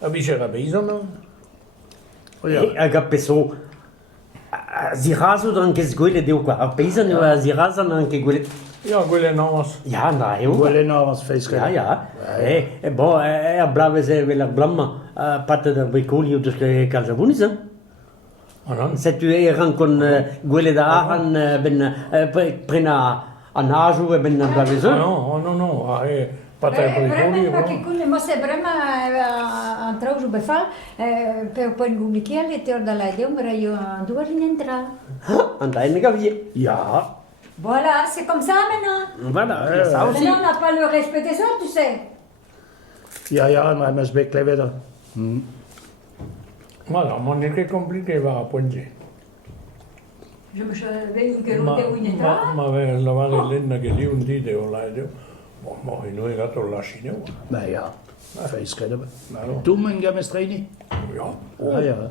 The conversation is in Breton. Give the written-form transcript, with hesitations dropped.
Avvicina Pisano? Agap so Zirazo anche sguile di qua. A Pisano a Zirazo anche quelle. Ja, quelle nos. Ja, dai, Quelle no, feske. Ja. Bon, blave se vela blamma patte da bricoli dus che calza bunisa. Se tu eran con quelle da Ahan ben prena a naso e ben blave so. No, patte da bricoli. Ma che quelle mosse brema a trauso befa per poi gumichiale te orda la idea mera io due rientra. Andai ne gavie. Ja. Voilà, c'est comme ça maintenant. Voilà, ça aussi. Maintenant, on n'a pas le respect des autres, tu sais. Ja, maar mijn spekle weer. Ma non è che compliqué va a Ponge. Je me savais que l'on était où il était. Ma la vale lenna che lì un dite o la idea. Ma noi gatto la scine. Nou ja, feske. Nou, Toen men gaan we trainen. ja. Ja.